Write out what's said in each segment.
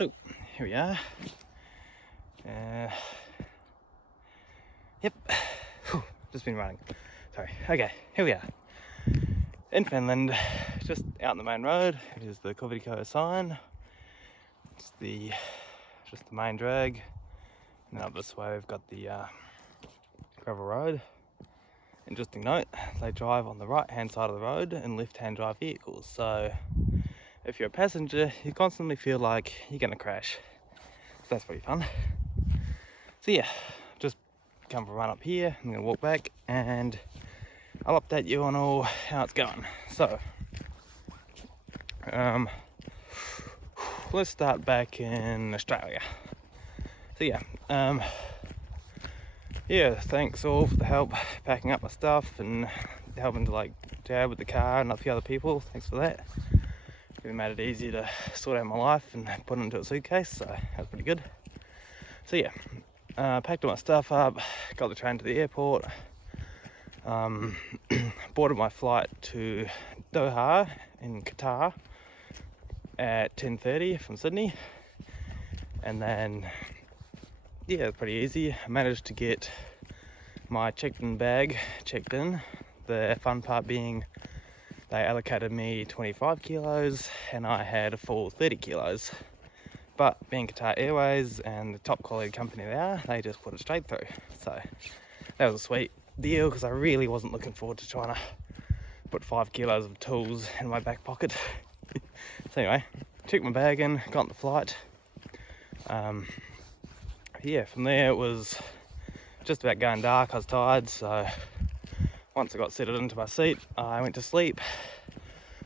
So, here we are. Yep. Whew, just been running. Sorry. Okay, here we are. In Finland, just out on the main road. It is the Koviriko sign. It's just the main drag. And up this way we've got the gravel road. Interesting note, they drive on the right hand side of the road and left hand drive vehicles. So if you're a passenger, you constantly feel like you're gonna crash. So that's pretty fun. So yeah, just come for a run up here. I'm gonna walk back and I'll update you on all how it's going. So let's start back in Australia. So yeah, thanks all for the help packing up my stuff and helping to Dad with the car and a few other people. Thanks for that. Really made it easier to sort out my life and put it into a suitcase, so that was pretty good. So yeah, packed all my stuff up, got the train to the airport, boarded my flight to Doha in Qatar at 10:30 from Sydney, and then yeah, it's pretty easy. I managed to get my checked-in bag checked in. The fun part being they allocated me 25 kilos and I had a full 30 kilos. But being Qatar Airways and the top quality company they are, they just put it straight through. So that was a sweet deal because I really wasn't looking forward to trying to put 5 kilos of tools in my back pocket. So anyway, checked my bag in, got on the flight. Yeah, from there it was just about going dark. I was tired, so once I got settled into my seat, I went to sleep.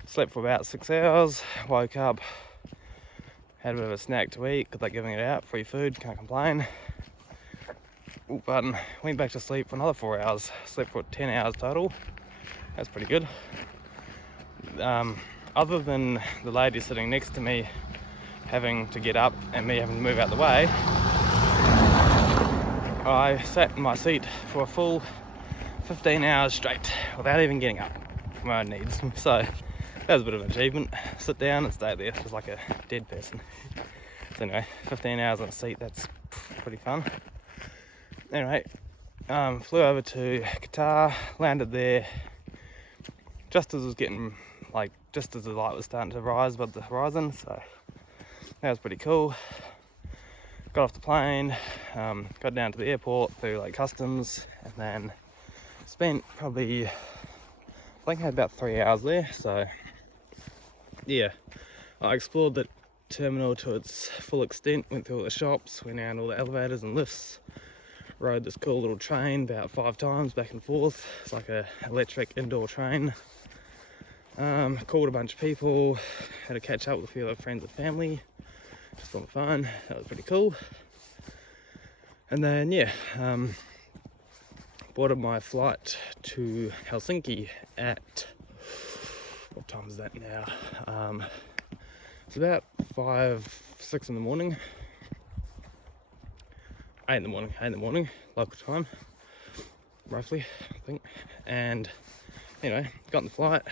Slept for about 6 hours, woke up, had a bit of a snack to eat because they're giving it out, free food, can't complain. But went back to sleep for another 4 hours, slept for 10 hours total. That's pretty good. Other than the lady sitting next to me having to get up and me having to move out the way, I sat in my seat for a full 15 hours straight without even getting up for my own needs. So that was a bit of an achievement. Sit down and stay there just like a dead person. So anyway, 15 hours on a seat, that's pretty fun. Anyway, flew over to Qatar, landed there just as it was getting, just as the light was starting to rise above the horizon. So that was pretty cool. Got off the plane, got down to the airport through customs, and then spent probably, I think I had about 3 hours there. So yeah, I explored the terminal to its full extent, went through all the shops, went down all the elevators and lifts, rode this cool little train about 5 times back and forth. It's like a electric indoor train. Called a bunch of people, had to catch up with a few other friends and family, just on the phone. That was pretty cool. And then yeah, boarded my flight to Helsinki at, what time is that now? It's about 5-6 in the morning. 8 in the morning, local time, roughly, I think. And anyway, got on the flight.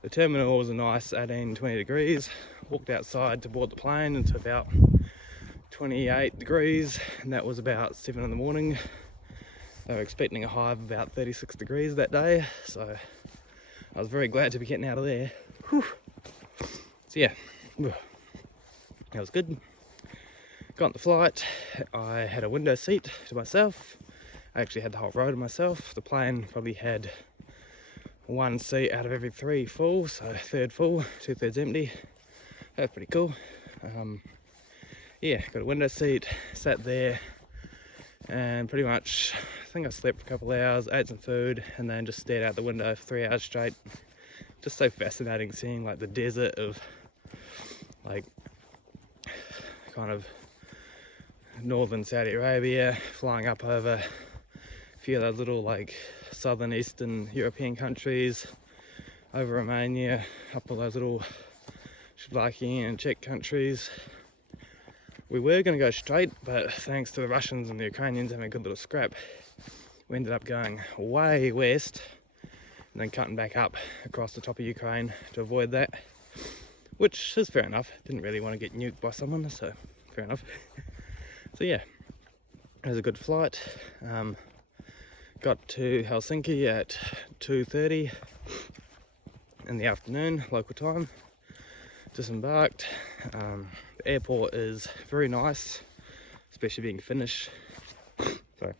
The terminal was a nice 18-20 degrees. Walked outside to board the plane into about 28 degrees, and that was about 7 in the morning. They were expecting a high of about 36 degrees that day, so I was very glad to be getting out of there. Whew. So yeah, that was good. Got on the flight, I had a window seat to myself. I actually had the whole row to myself. The plane probably had 1 seat out of every 3 full, so 1/3 full, 2/3 empty. That was pretty cool. Yeah, got a window seat, sat there, and pretty much, I think I slept for a couple of hours, ate some food, and then just stared out the window for 3 hours straight. Just so fascinating seeing the desert of kind of northern Saudi Arabia, flying up over a few of those little southern eastern European countries, over Romania, up all those little Slovakian and Czech countries. We were going to go straight, but thanks to the Russians and the Ukrainians having a good little scrap, we ended up going way west and then cutting back up across the top of Ukraine to avoid that. which is fair enough. Didn't really want to get nuked by someone, so fair enough. So yeah, it was a good flight. Got to Helsinki at 2:30 in the afternoon, local time. Disembarked. The airport is very nice, especially being Finnish. Sorry,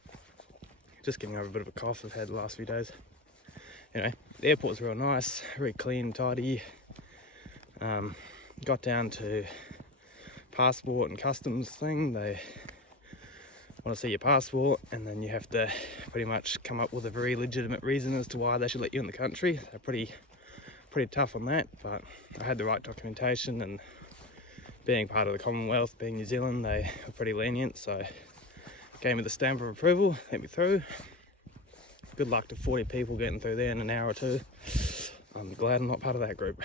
just getting over a bit of a cough I've had the last few days. Anyway, the airport's real nice, very clean, tidy. Got down to passport and customs thing. They want to see your passport, and then you have to pretty much come up with a very legitimate reason as to why they should let you in the country. They're pretty tough on that, but I had the right documentation, and being part of the Commonwealth, being New Zealand, they were pretty lenient, so gave me the stamp of approval, let me through. Good luck to 40 people getting through there in an hour or two. I'm glad I'm not part of that group.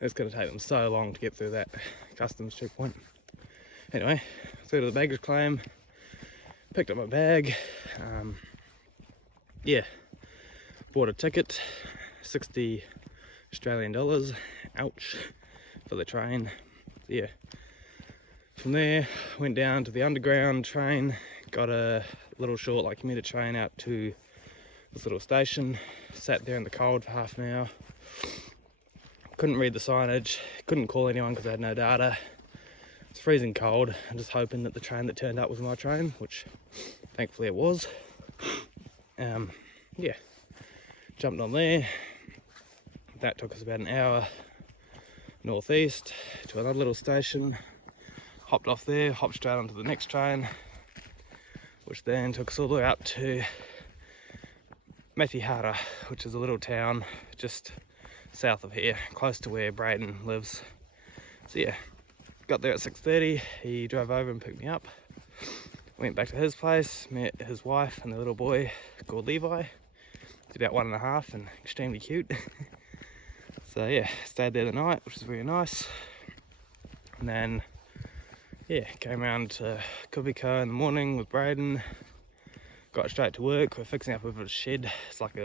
It's going to take them so long to get through that customs checkpoint. Anyway, through to the baggage claim, picked up my bag, yeah, bought a ticket, 60 Australian dollars, ouch, for the train. So yeah, from there went down to the underground train, got a little short like commuter train out to this little station, sat there in the cold for half an hour, couldn't read the signage, couldn't call anyone because I had no data. It's freezing cold. I'm just hoping that the train that turned up was my train, which thankfully it was. Yeah, jumped on there. That took us about an hour northeast to another little station. Hopped off there, hopped straight onto the next train, which then took us all the way up to Metihara, which is a little town just south of here, close to where Braden lives. So yeah, got there at 6:30, he drove over and picked me up. Went back to his place, met his wife and the little boy called Levi. He's about 1.5 and extremely cute. So yeah, stayed there the night, which was very nice. And then, yeah, came around to Kubiko in the morning with Braden. Got straight to work. We're fixing up a bit of a shed. It's like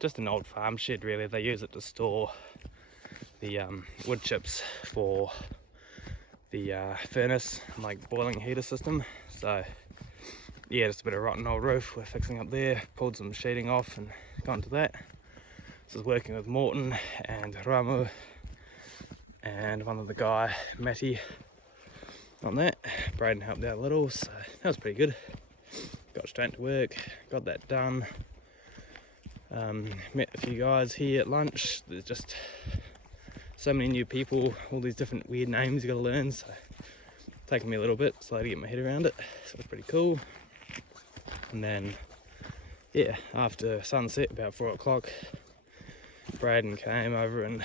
just an old farm shed really. They use it to store the wood chips for the furnace, like boiling heater system. So yeah, just a bit of rotten old roof we're fixing up there. Pulled some sheeting off and got into that. This is working with Morton and Ramu and one other guy, Matty, on that. Braden helped out a little, so that was pretty good. Got straight to work, got that done. Met a few guys here at lunch. There's just so many new people, all these different weird names you gotta learn, so it's taken me a little bit slow to get my head around it, so it was pretty cool. And then, yeah, after sunset, about 4 o'clock, Braden came over and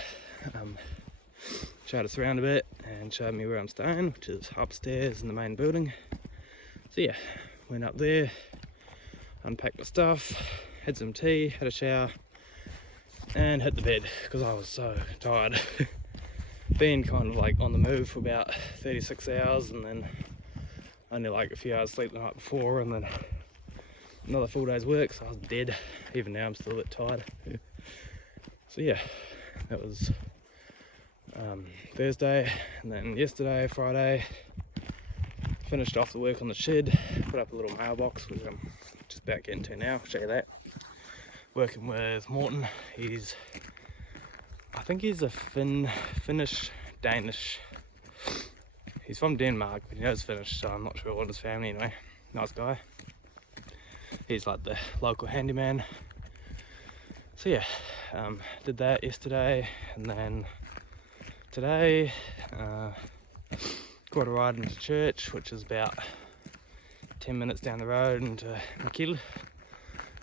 showed us around a bit and showed me where I'm staying, which is upstairs in the main building. So yeah, went up there, unpacked my stuff, had some tea, had a shower, and hit the bed because I was so tired. Been kind of like on the move for about 36 hours and then only like a few hours sleep the night before and then another full day's work, so I was dead. Even now I'm still a bit tired. So yeah, that was Thursday, and then yesterday, Friday, finished off the work on the shed, put up a little mailbox, which I'm just about getting to now. I'll show you that. Working with Morton. I think he's a Finnish, Danish. He's from Denmark, but he knows Finnish, so I'm not sure what his family anyway. Nice guy. He's like the local handyman. So yeah, did that yesterday, and then today got a ride into church, which is about 10 minutes down the road into Mikil,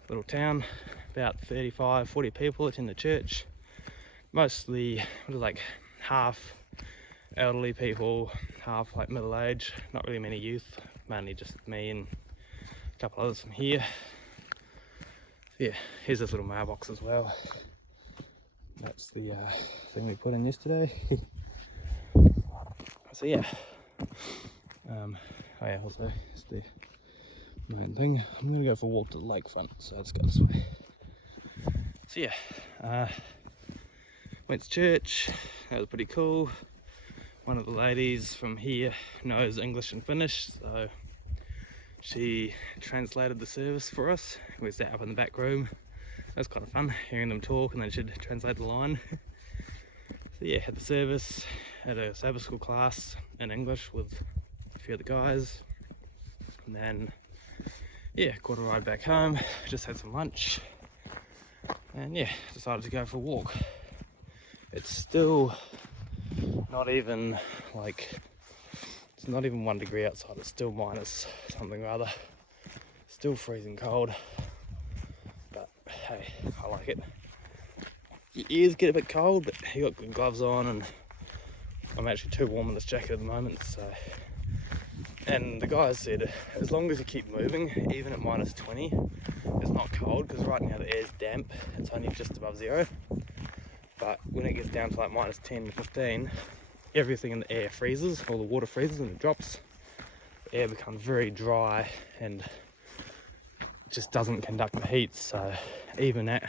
little town, about 35-40 people attend the church, mostly like half elderly people, half like middle age, not really many youth, mainly just me and a couple others from here. So yeah, here's this little mailbox as well. That's the thing we put in yesterday. So yeah, oh yeah, also it's the main thing. I'm gonna go for a walk to the lakefront, so let's go this way. So yeah, Went to church, that was pretty cool. One of the ladies from here knows English and Finnish, so she translated the service for us. We sat up in the back room. That was kind of fun, hearing them talk and then she'd translate the line. So yeah, had the service, had a Sabbath school class in English with a few of the guys. And then, yeah, caught a ride back home, just had some lunch. And yeah, decided to go for a walk. It's still not even it's not even 1 degree outside, it's still minus something rather. Still freezing cold. But hey, I like it. Your ears get a bit cold, but you got good gloves on, and I'm actually too warm in this jacket at the moment, so. And the guys said, as long as you keep moving, even at minus 20, it's not cold, because right now the air's damp, it's only just above 0. But when it gets down to like minus 10 to 15, everything in the air freezes, all the water freezes and it drops. The air becomes very dry and just doesn't conduct the heat, so even at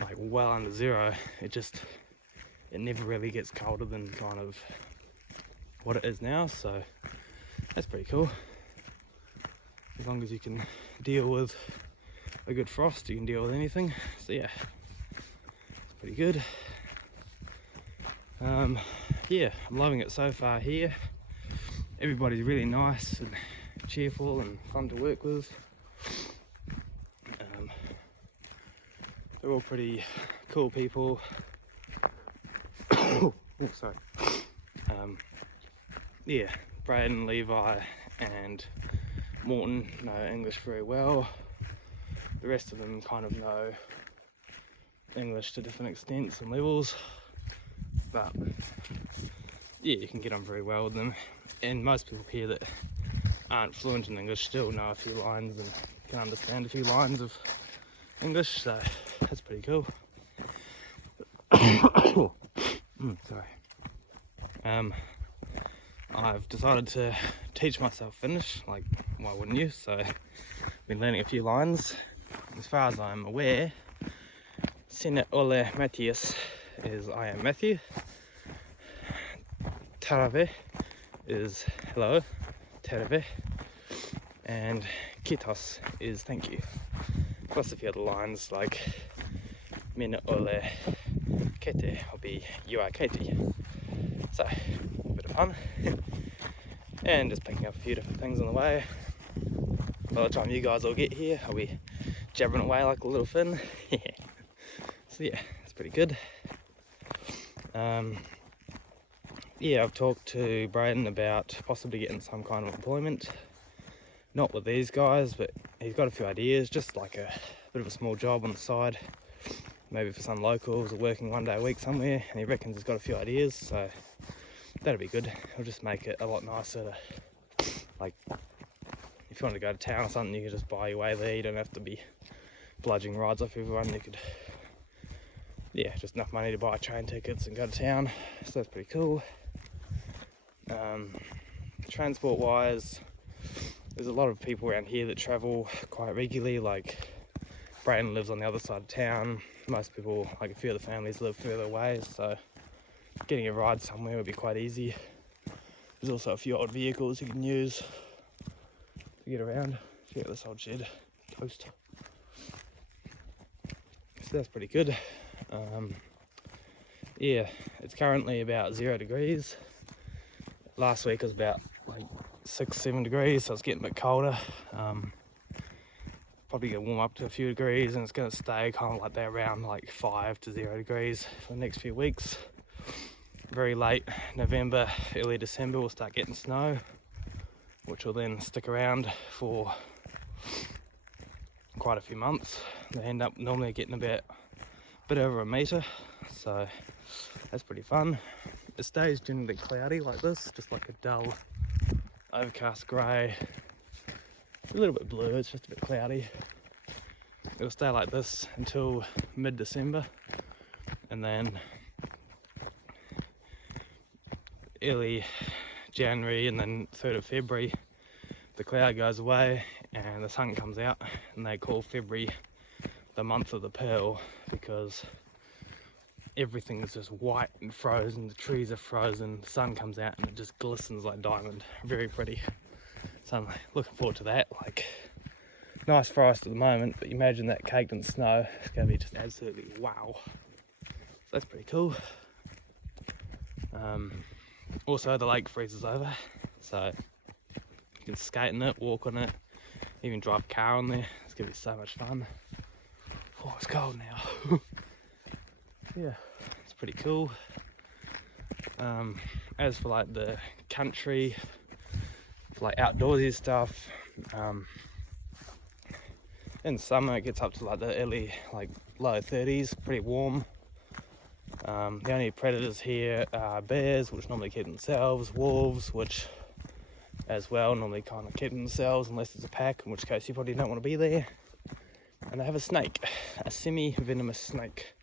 like well under 0, it never really gets colder than kind of what it is now, so that's pretty cool. As long as you can deal with a good frost, you can deal with anything. So yeah, it's pretty good. Yeah, I'm loving it so far here. Everybody's really nice and cheerful and fun to work with. They're all pretty cool people. Oh, sorry. Yeah, Braden, Levi and Morton know English very well. The rest of them kind of know English to different extents and levels, but yeah, you can get on very well with them. And most people here that aren't fluent in English still know a few lines and can understand a few lines of English, so that's pretty cool. Sorry. I've decided to teach myself Finnish, like why wouldn't you? So I've been learning a few lines. As far as I'm aware, Sinne ole Matthias is I am Matthew. Tarave is hello, terve. And kiitos is thank you. Plus a few other lines like minä ole Kete will be you are Katie. So a bit of fun. And just picking up a few different things on the way. By the time you guys all get here, I'll be jabbering away like a little fin. So yeah, it's pretty good. Yeah, I've talked to Braden about possibly getting some kind of employment. Not with these guys, but he's got a few ideas, just like a bit of a small job on the side. Maybe for some locals or working 1 day a week somewhere, and he reckons he's got a few ideas, so that'll be good. It'll just make it a lot nicer to, like, if you want to go to town or something, you can just buy your way there. You don't have to be bludging rides off everyone. You could, yeah, just enough money to buy train tickets and go to town, so that's pretty cool. Transport wise, there's a lot of people around here that travel quite regularly. Like Braden lives on the other side of town. Most people, like a few of the families, live further away, so getting a ride somewhere would be quite easy. There's also a few old vehicles you can use to get around. Check out this old shed, toast. So that's pretty good. Yeah, it's currently about 0 degrees. Last week was about like 6-7 degrees, so it's getting a bit colder. Probably gonna warm up to a few degrees, and it's gonna stay kind of like that around like 5 to 0 degrees for the next few weeks. Very late November, early December, we'll start getting snow, which will then stick around for quite a few months. They end up normally getting about a bit over a metre, so that's pretty fun. It stays generally cloudy like this, just like a dull overcast grey, a little bit blue, it's just a bit cloudy. It'll stay like this until mid-December, and then early January and then 3rd of February the cloud goes away and the sun comes out, and they call February the month of the pearl because everything is just white and frozen, the trees are frozen, the sun comes out and it just glistens like diamond. Very pretty. So I'm looking forward to that. Like, nice forest at the moment, but imagine that caked in snow. It's going to be just absolutely wow. So that's pretty cool. Also, the lake freezes over, so you can skate in it, walk on it, even drive a car on there. It's going to be so much fun. Oh, it's cold now. Yeah, it's pretty cool. As for like the country, for like outdoorsy stuff, in summer it gets up to like the early, like low 30s, pretty warm. The only predators here are bears, which normally keep themselves, wolves, which as well normally kind of keep themselves unless it's a pack, in which case you probably don't want to be there. And they have a snake, a semi-venomous snake.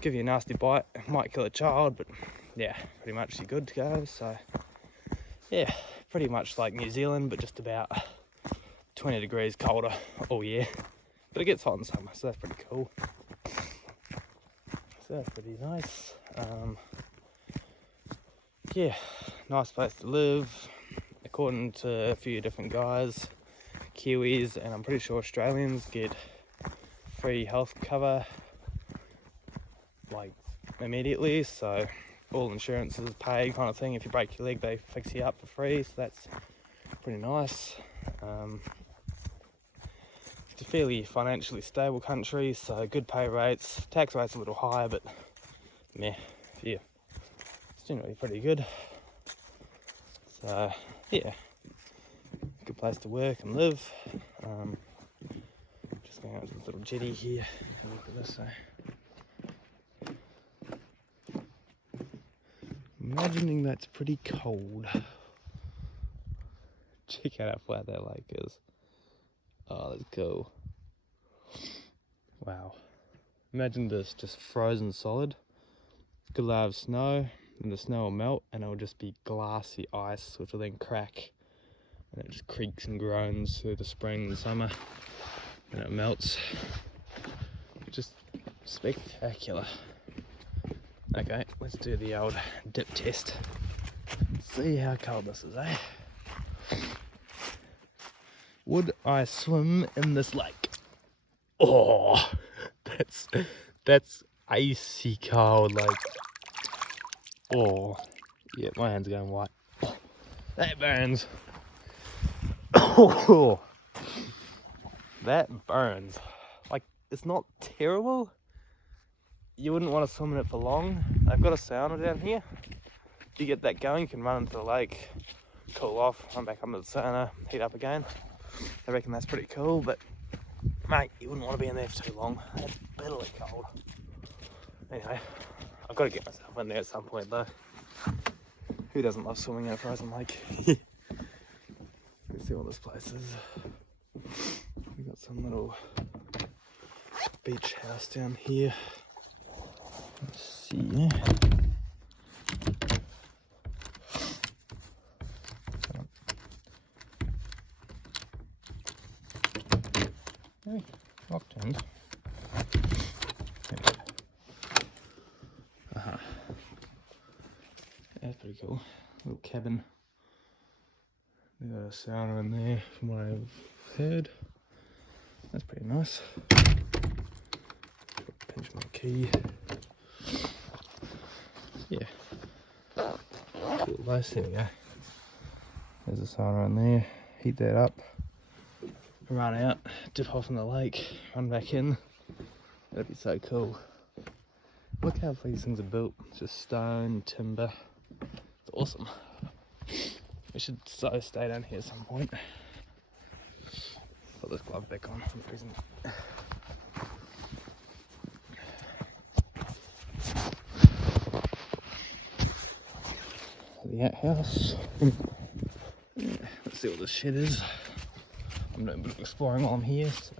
Give you a nasty bite, might kill a child, but yeah, pretty much you're good to go. So yeah, pretty much like New Zealand, but just about 20 degrees colder all year. But it gets hot in summer, so that's pretty cool. So that's pretty nice. Yeah, nice place to live. According to a few different guys, Kiwis and I'm pretty sure Australians get free health cover like immediately, so all insurance is paid kind of thing. If you break your leg, they fix you up for free, so that's pretty nice. It's a fairly financially stable country, so good pay rates. Tax rates a little higher, but meh, yeah, it's generally pretty good. So yeah, good place to work and live. Just going out to this little jetty here. Have a look at this. Imagining that's pretty cold. Check out how flat that lake is. Oh, that's cool. Wow. Imagine this just frozen solid. Good layer of snow, and the snow will melt and it will just be glassy ice, which will then crack. And it just creaks and groans through the spring and summer. And it melts. Just spectacular. Okay, let's do the old dip test. See how cold this is, eh? Would I swim in this lake? Oh, that's icy cold, like, oh, yeah, my hand's going white. Oh, that burns. Oh, that burns. Like, it's not terrible. You wouldn't want to swim in it for long. I've got a sauna down here. If you get that going, you can run into the lake, cool off, run back under the sauna, heat up again. I reckon that's pretty cool, but mate, you wouldn't want to be in there for too long. It's bitterly cold. Anyway, I've got to get myself in there at some point though. Who doesn't love swimming in a frozen lake? Let's see what this place is. We've got some little beach house down here. Let's see. Hey, lock turned. That's pretty cool. Little cabin. We've got a sauna in there from what I've heard. That's pretty nice. Pinch my key. Yeah. Cool place, there we go. There's a sauna in there. Heat that up. Run out, dip off in the lake, run back in. That'd be so cool. Look how these things are built. It's just stone, timber. It's awesome. We should so stay down here at some point. Put this glove back on. I'm freezing. The outhouse. Yeah, let's see what this shed is. I'm doing a bit of exploring while I'm here, so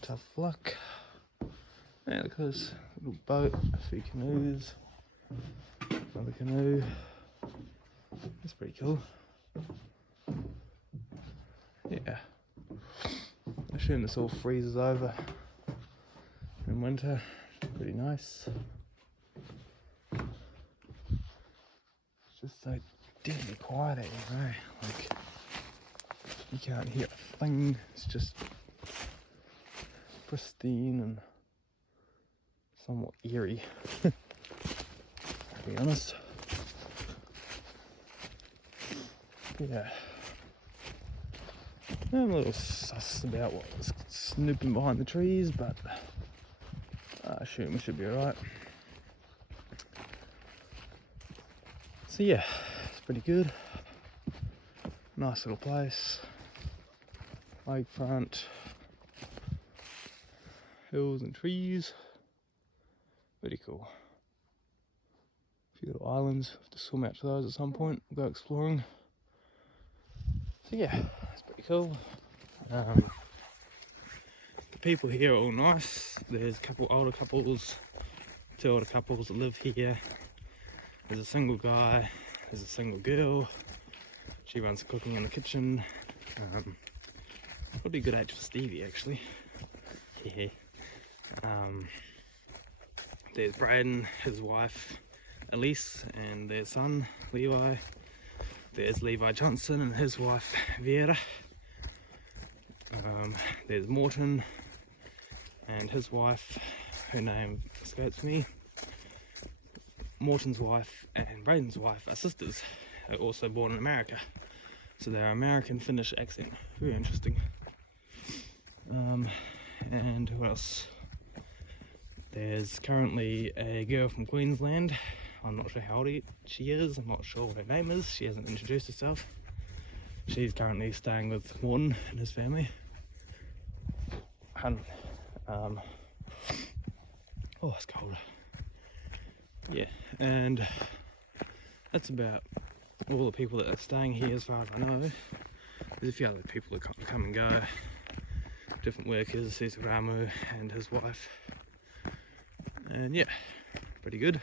tough luck. Yeah, look at this little boat, a few canoes, another canoe. That's pretty cool. Yeah. I assume this all freezes over in winter. Pretty nice. just so deadly quiet out here, eh? Like, you can't hear a thing. It's just pristine and somewhat eerie, to be honest. Yeah. I'm a little sus about what's snooping behind the trees, but I assume we should be alright. So yeah, it's pretty good. Nice little place. Lakefront. Hills and trees. Pretty cool. A few little islands. Have to swim out to those at some point. Go exploring. So yeah, it's pretty cool. The people here are all nice. There's a couple older couples, 2 older couples that live here. There's a single guy, there's a single girl. She runs the cooking in the kitchen. Probably a good age for Stevie, actually. Yeah. There's Braden, his wife Elise, and their son Levi. There's Levi Johnson and his wife Vera. There's Morton and his wife, her name escapes me. Morton's wife and Braden's wife are sisters. They're also born in America, so they're American Finnish accent. Very interesting. And who else? There's currently a girl from Queensland. I'm not sure how old she is. I'm not sure what her name is. She hasn't introduced herself. She's currently staying with Morton and his family. And oh, it's cold. Yeah, and that's about all the people that are staying here as far as I know. There's a few other people that come and go, different workers. There's Ramu and his wife, and yeah, pretty good.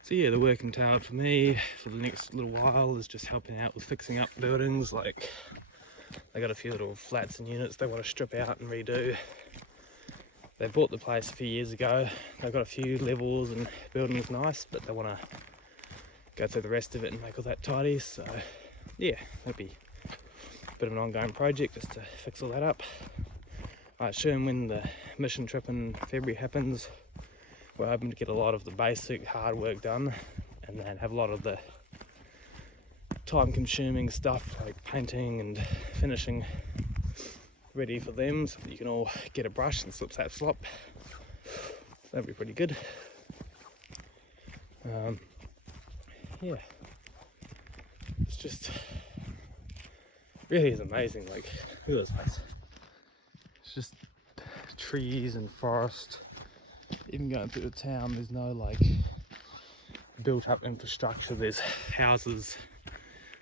So yeah, the work entailed for me for the next little while is just helping out with fixing up buildings. Like, they got a few little flats and units they want to strip out and redo. They bought the place a few years ago. They've got a few levels and building's nice, but they want to go through the rest of it and make all that tidy. So yeah, that'd be a bit of an ongoing project just to fix all that up. I assume when the mission trip in February happens, we're hoping to get a lot of the basic hard work done and then have a lot of the time consuming stuff like painting and finishing ready for them, so that you can all get a brush and slip that slop. That'd be pretty good. Yeah, it's just really is amazing. Like, look at this place. It's just trees and forest. Even going through the town, there's no like built up infrastructure. There's houses.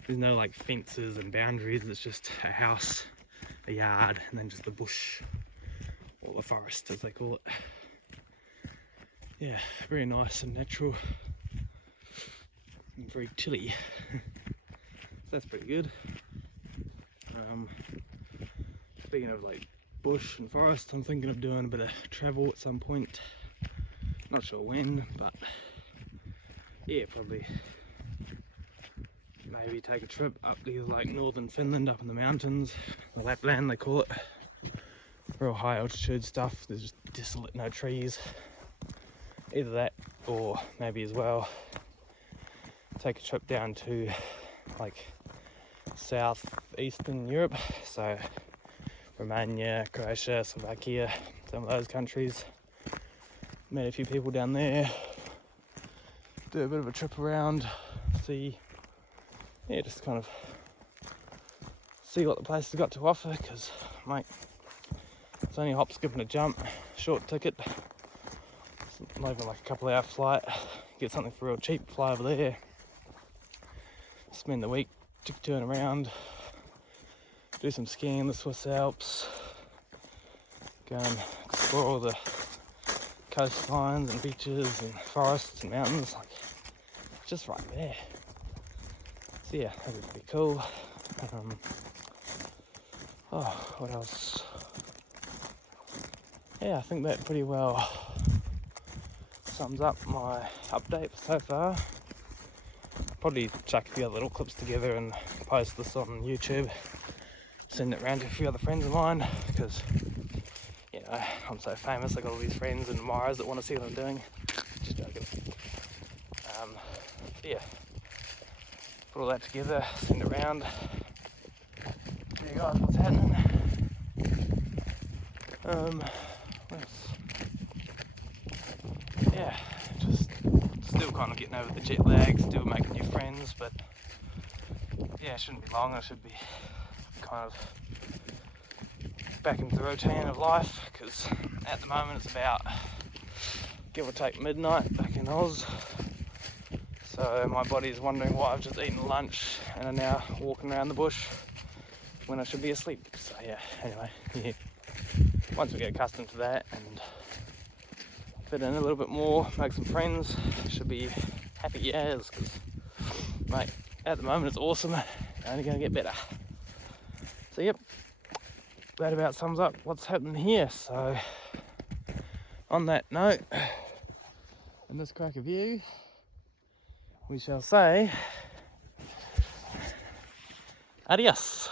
There's no like fences and boundaries. It's just a house, a yard, and then just the bush, or the forest as they call it. Yeah, very nice and natural, and very chilly. So that's pretty good. Speaking of like bush and forest, I'm thinking of doing a bit of travel at some point. Not sure when, but yeah, probably maybe take a trip up to like northern Finland, up in the mountains, the Lapland they call it. Real high altitude stuff. There's just desolate, no trees. Either that, or maybe as well take a trip down to like southeastern Europe, so Romania, Croatia, Slovakia, some of those countries. Met a few people down there, do a bit of a trip around, see, yeah, just kind of see what the place has got to offer, because mate, it's only a hop, skip and a jump, short ticket, it's not even like a couple hour flight, get something for real cheap, fly over there, spend the week touring around, do some skiing in the Swiss Alps, go and explore all the coastlines and beaches and forests and mountains, like just right there. So yeah, that'd be pretty cool. Oh, what else? Yeah, I think that pretty well sums up my update so far. Probably chuck a few other little clips together and post this on YouTube. Send it around to a few other friends of mine because, you know, I'm so famous. I got all these friends and admirers that want to see what I'm doing. Just joking. Yeah, put all that together, send it around. Show you guys what's happening. What else? Yeah, just still kind of getting over the jet lag, still making new friends, but yeah, it shouldn't be long. I should be kind of back into the routine of life, because at the moment it's about, give or take, midnight back in Oz. So my body's wondering why I've just eaten lunch and are now walking around the bush when I should be asleep. So yeah, anyway, yeah. Once we get accustomed to that and fit in a little bit more, make some friends, should be happy as, because mate, at the moment it's awesome, only going to get better. So yep, that about sums up what's happening here. So on that note, in this crack of view, we shall say adios.